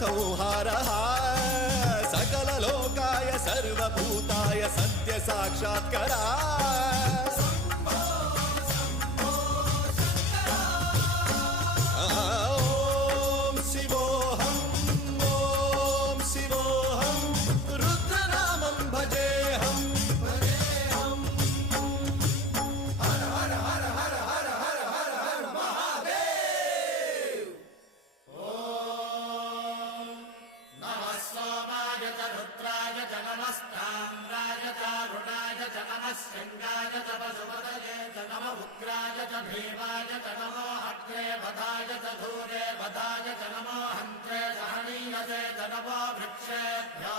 संहारः सकललोकाय सर्वभूताय सत्य साक्षात्करा ॐ शिवोऽहम् ॐ शिवोऽहम् रुद्रनामं भजेऽहम् हर हर हर हर हर हर हर हर महादेव। ॐ नमः सोमाय च रुद्राय च नमस्ताम्राय च अरुणाय च नमः शृङ्गाय च पशुपतये च नमः उग्राय च भीमाय च नमो अग्रे वधाय च धूरे वधाय च नमो हन्त्रे च हनीयसे च नमो वृक्षेभ्यो